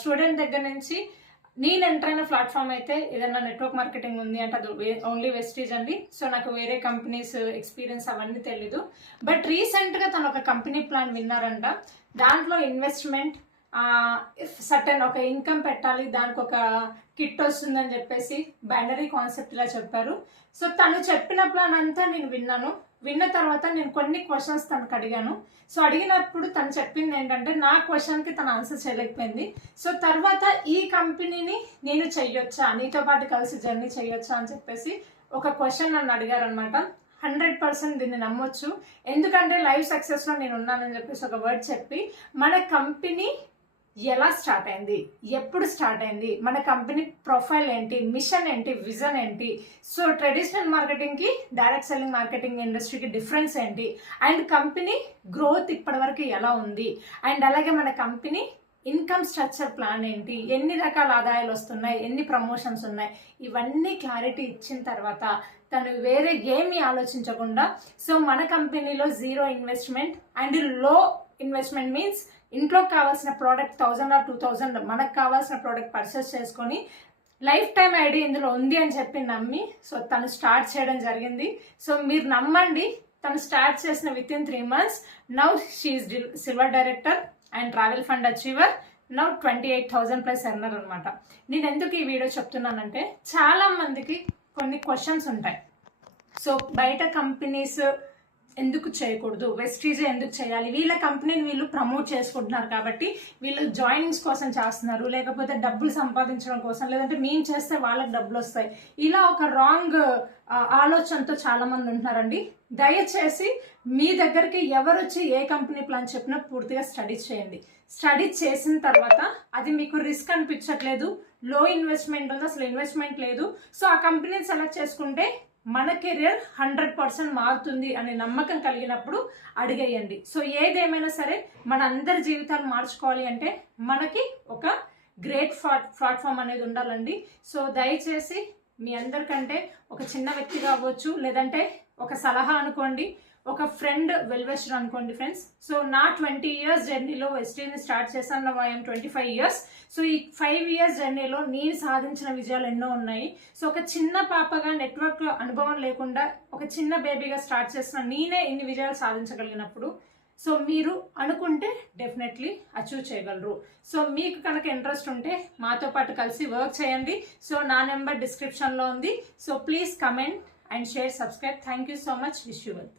Student దగ్గర నుంచి నేను ఎంటర్ అయిన ప్లాట్ఫామ్ అయితే ఏదైనా నెట్వర్క్ మార్కెటింగ్ ఉంది అంటే అది ఓన్లీ వెస్టీజ్ అండి. సో నాకు వేరే కంపెనీస్ ఎక్స్పీరియన్స్ అవన్నీ తెలీదు. బట్ రీసెంట్గా తను ఒక కంపెనీ ప్లాన్ విన్నారంట. దాంట్లో ఇన్వెస్ట్మెంట్ సటన్ ఒక ఇన్కమ్ పెట్టాలి దానికి ఒక కిట్ వస్తుందని చెప్పేసి బ్యానరీ కాన్సెప్ట్ ఇలా చెప్పారు. సో తను చెప్పిన ప్లాన్ అంతా నేను విన్నాను. విన్న తర్వాత నేను కొన్ని క్వశ్చన్స్ తనకు అడిగాను. సో అడిగినప్పుడు తను చెప్పింది ఏంటంటే నా క్వశ్చన్కి తను ఆన్సర్ చేయలేకపోయింది. సో తర్వాత ఈ కంపెనీని నేను చెయ్యొచ్చా నీతో పాటు కలిసి జర్నీ చేయొచ్చా అని చెప్పేసి ఒక క్వశ్చన్ నన్ను అడిగారనమాట హండ్రెడ్ పర్సెంట్ దీన్ని నమ్మొచ్చు. ఎందుకంటే లైవ్ సక్సెస్లో నేను ఉన్నానని చెప్పేసి ఒక వర్డ్ చెప్పి మన కంపెనీ ఎలా స్టార్ట్ అయింది? ఎప్పుడు స్టార్ట్ అయింది? మన కంపెనీ ప్రొఫైల్ ఏంటి? మిషన్ ఏంటి? విజన్ ఏంటి? సో ట్రెడిషనల్ మార్కెటింగ్కి డైరెక్ట్ సెల్లింగ్ మార్కెటింగ్ ఇండస్ట్రీకి డిఫరెన్స్ ఏంటి? అండ్ కంపెనీ గ్రోత్ ఇప్పటివరకు ఎలా ఉంది? అండ్ అలాగే మన కంపెనీ ఇన్కమ్ స్ట్రక్చర్ ప్లాన్ ఏంటి? ఎన్ని రకాల ఆదాయాలు వస్తున్నాయి? ఎన్ని ప్రమోషన్స్ ఉన్నాయి? ఇవన్నీ క్లారిటీ ఇచ్చిన తర్వాత తను వేరే ఏమీ ఆలోచించకుండా సో మన కంపెనీలో జీరో ఇన్వెస్ట్మెంట్ అండ్లో ఇన్వెస్ట్మెంట్ మీన్స్ ఇంట్లో కావాల్సిన product thousand or two thousand మనకు కావాల్సిన ప్రోడక్ట్ పర్చేస్ చేసుకొని లైఫ్ టైం ఐడి ఇందులో ఉంది అని చెప్పి నమ్మి సో తను స్టార్ట్ చేయడం జరిగింది. సో మీరు నమ్మండి తను స్టార్ట్ చేసిన within three months now she is silver director and travel fund achiever now twenty eight thousand plus earner అనమాట నేను ఎందుకు ఈ వీడియో చెప్తున్నానంటే చాలా మందికి కొన్ని క్వశ్చన్స్ ఉంటాయి. సో బయట కంపెనీస్ ఎందుకు చేయకూడదు? వెస్టీజ్ ఎందుకు చేయాలి? వీళ్ళ కంపెనీని వీళ్ళు ప్రమోట్ చేసుకుంటున్నారు కాబట్టి వీళ్ళు జాయినింగ్స్ కోసం చేస్తున్నారు. లేకపోతే డబ్బులు సంపాదించడం కోసం లేదంటే మేము చేస్తే వాళ్ళకి డబ్బులు వస్తాయి. ఇలా ఒక రాంగ్ ఆలోచనతో చాలామంది ఉంటున్నారండి. దయచేసి మీ దగ్గరికి ఎవరు వచ్చి ఏ కంపెనీ ప్లాన్ చెప్పినా పూర్తిగా స్టడీ చేయండి. స్టడీ చేసిన తర్వాత అది మీకు రిస్క్ అనిపించట్లేదు. లో ఇన్వెస్ట్మెంట్ ఉంది. అసలు ఇన్వెస్ట్మెంట్ లేదు. సో ఆ కంపెనీని సెలెక్ట్ చేసుకుంటే మన కెరియర్ హండ్రెడ్ పర్సెంట్ మారుతుంది అనే నమ్మకం కలిగినప్పుడు అడిగేయండి. సో ఏదేమైనా సరే మన అందరి జీవితాలు మార్చుకోవాలి అంటే మనకి ఒక గ్రేట్ ప్లాట్ఫామ్ అనేది ఉండాలండి. సో దయచేసి మీ అందరికంటే ఒక చిన్న వ్యక్తి కావచ్చు లేదంటే ఒక సలహా అనుకోండి. ఒక ఫ్రెండ్ వెల్వెస్టర్ అనుకోండి ఫ్రెండ్స్ సో నా ట్వంటీ ఇయర్స్ జర్నీలో వెస్టీని స్టార్ట్ చేశాను. I'm twenty five years so ఈ ఫైవ్ ఇయర్స్ జర్నీలో నేను సాధించిన విజయాలు ఎన్నో ఉన్నాయి. సో ఒక చిన్న పాపగా నెట్వర్క్ అనుభవం లేకుండా ఒక చిన్న బేబీగా స్టార్ట్ చేసిన నేనే ఇన్ని విజయాలు సాధించగలిగినప్పుడు. సో మీరు అనుకుంటే డెఫినెట్లీ అచీవ్ చేయగలరు. సో మీకు కనుక ఇంట్రెస్ట్ ఉంటే మాతో పాటు కలిసి వర్క్ చేయండి. సో నా నెంబర్ డిస్క్రిప్షన్లో ఉంది. So please comment and share subscribe thank you so much wish you wealth